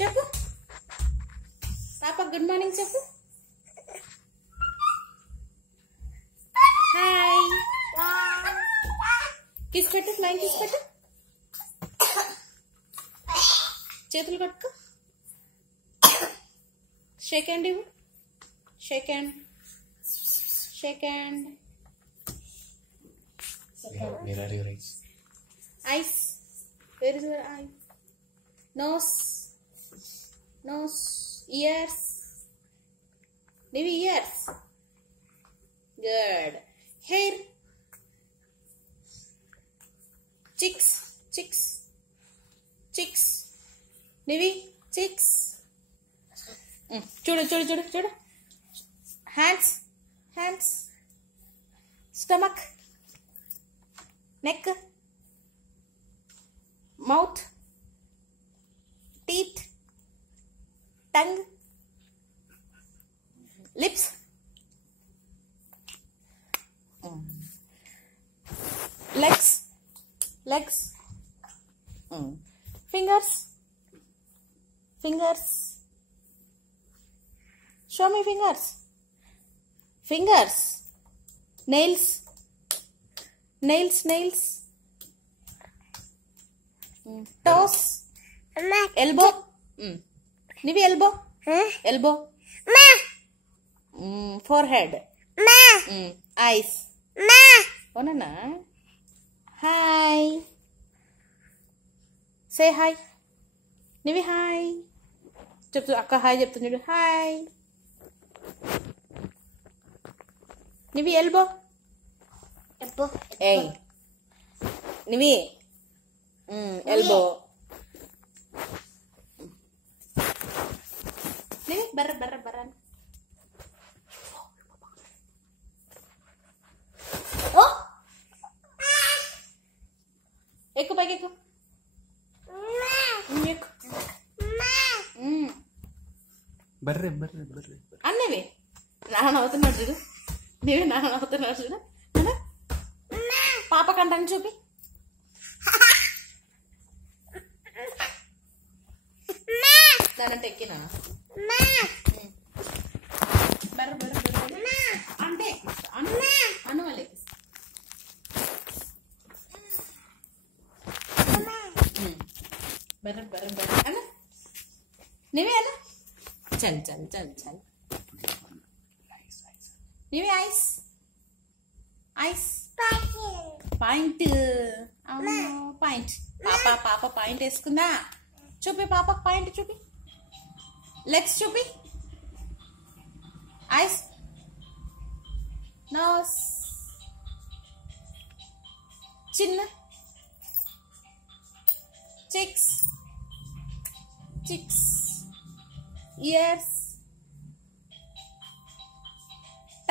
చెప్పు పాప good morning చెప్పు హాయ్ కిస్ పెట్టు స్మైల్ కిస్ పెట్టు చేతులు కట్టుకో షేక్ హ్యాండ్ ఇవ్వు shake hand shake hand Where are your eyes? Eyes. Where is your eye? Nose. Nose. Ears. Maybe ears. Good. Hair. Cheeks. Cheeks. Cheeks. Maybe cheeks. Chudu. Hands. Hands. Stomach. Neck, mouth, teeth, tongue, lips, legs, fingers, show me fingers, nails, toes, elbow, nivi elbow, forehead, eyes, onana, hi, say hi, nivi hi, cheptu akka hi cheptu chudu hi, nivi elbow, hey, nivi elbow, nivi barran, oh, ekku pagi ekku, Barre. annevi nana avuthunnadu chudu nivi nana avuthunnadu chudu పాప కంటాను చూపి దానంటే ఎక్కినా అంటే అన్న వాళ్ళకి బర్ర అన్న నీవే అన్న చల్ నీవే ఐస్ పాయింట్ పాయింట్ పాప పాయింట్ వేసుకుందా చూపి పాపకు పాయింట్ చూపి లెగ్స్ చూపి ఐస్ నోస్ చిన్న చిక్స్ ఇయర్స్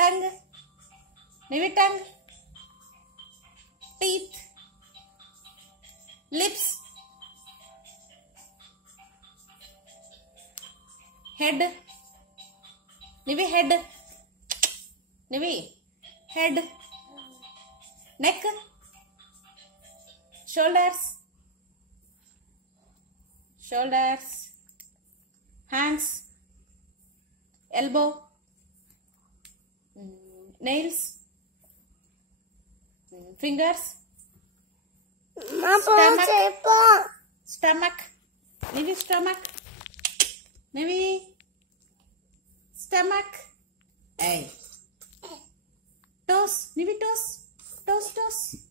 టంగ్ నీవి tongue teeth, lips, head, nivi head, neck, shoulders, hands, elbow, nails, fingers, stomach, nivi stomach, hey, toes, nivi toes,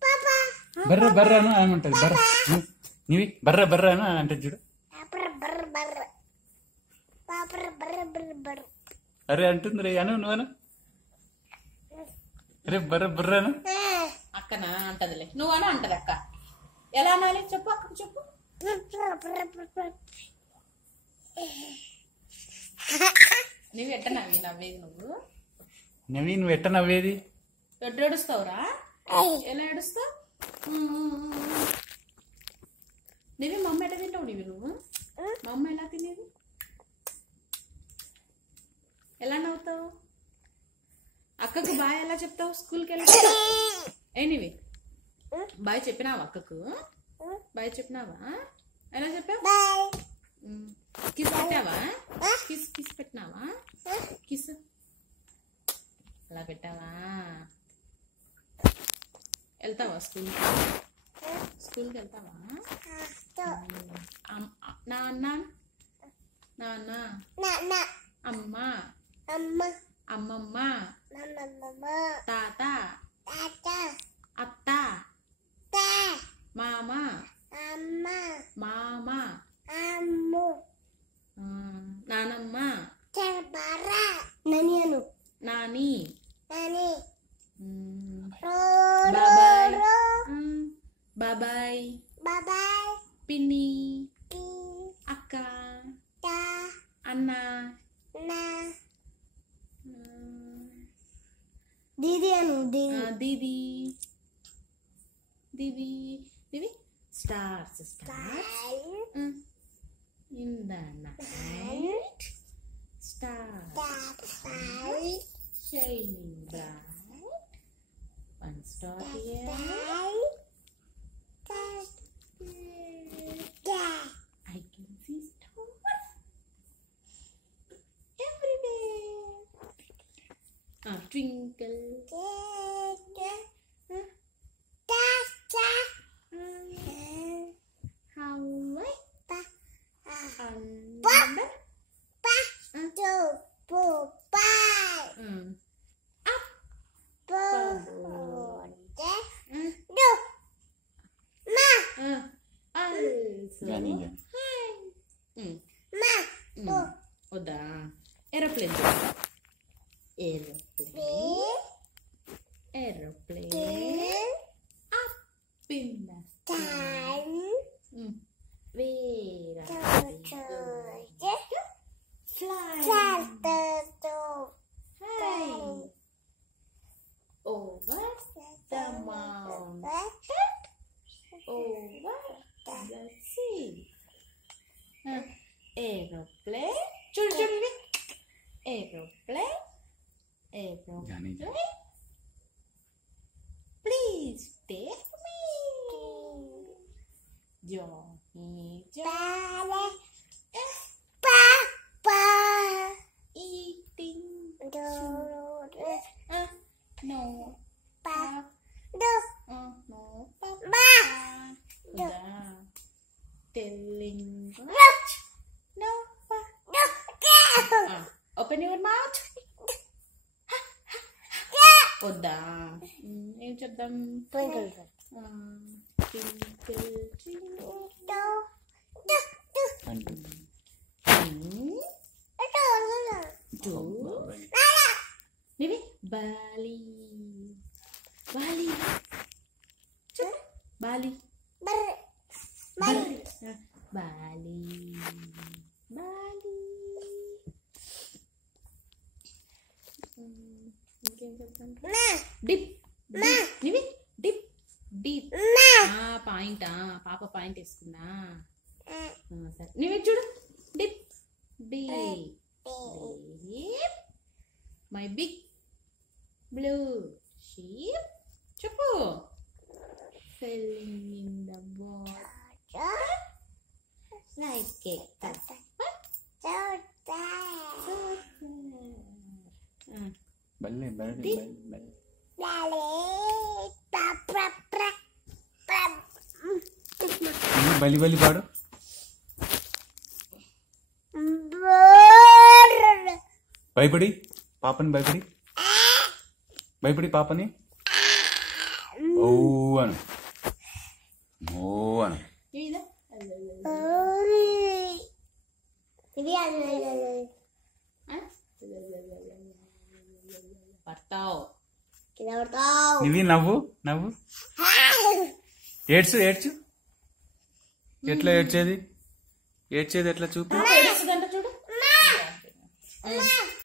papa, barra anu amantadi barra nivi barra anu ante chudu అరే అంటుంది రే అను నువ్వను అరే బర్ర అను అక్కనా అంటదిలే నువ్వను అంటది అక్క ఎలా అనాలి చెప్పు అక్కకు చెప్పు నువ్వు ఎట్ట నవ్వేది నువ్వు ఎట్ట నవ్వేది ఎట్లా ఏడుస్తావురా ఎలా ఏడుస్తావు నువ్వు మా అమ్మ ఎట్లా తింటావు నువ్వు మా అమ్మ ఎలా తినేది ఎలా నవ్వుతావు అక్కకు బాయ్ ఎలా చెప్తావు స్కూల్కి వెళ్ళి ఎనీవే బాయ్ చెప్పినావా అక్కకు బాయ్ చెప్పినావా ఎలా చెప్పావు కిస్ పెట్టావా? కిస్ కిస్ పెట్టినావా? కిస్ అలా పెట్టావా? వెళ్తావా స్కూల్కి? స్కూల్కి వెళ్తావా? నాన్న నాన్న అమ్మ అమ్మమ్మ తాత అత్త మామ మామ నానమ్మ నాని బాబాయ్ బాబాయ్ పిన్ని అక్క అన్న దీది అను దీది దీది దీది stars stars in the night stars shining bright one star here I can see stars everywhere. Twinkle. How వద్దా aeroplane aeroplane aeroplane up in the sky where fly over the mountain over the sea. Aeroplane. చూడు చూడు aeroplane aeroplane. Please take me. Johnny Johnny Papa eating no papa no papa telling what no open your mouth వద్దా ఏం చెప్దాం Twinkle. Twinkle twinkle Bali Bali Bali Bali Bali Bali dip నివి dip dip point పాప point వేసుకుందా సరే నీవే చూడు dip dip my big blue sheep చెప్పు filling in the water like a cup బల్లే బల్లే బల్లే బలి బలి పాడు భయపడి పాపని భయపడి పాపని ఓ అను ఓ అను పడతావు నివి నవ్వు నవ్వు ఏడ్చు ఎట్లా ఏడ్చేది ఎట్లా చూపు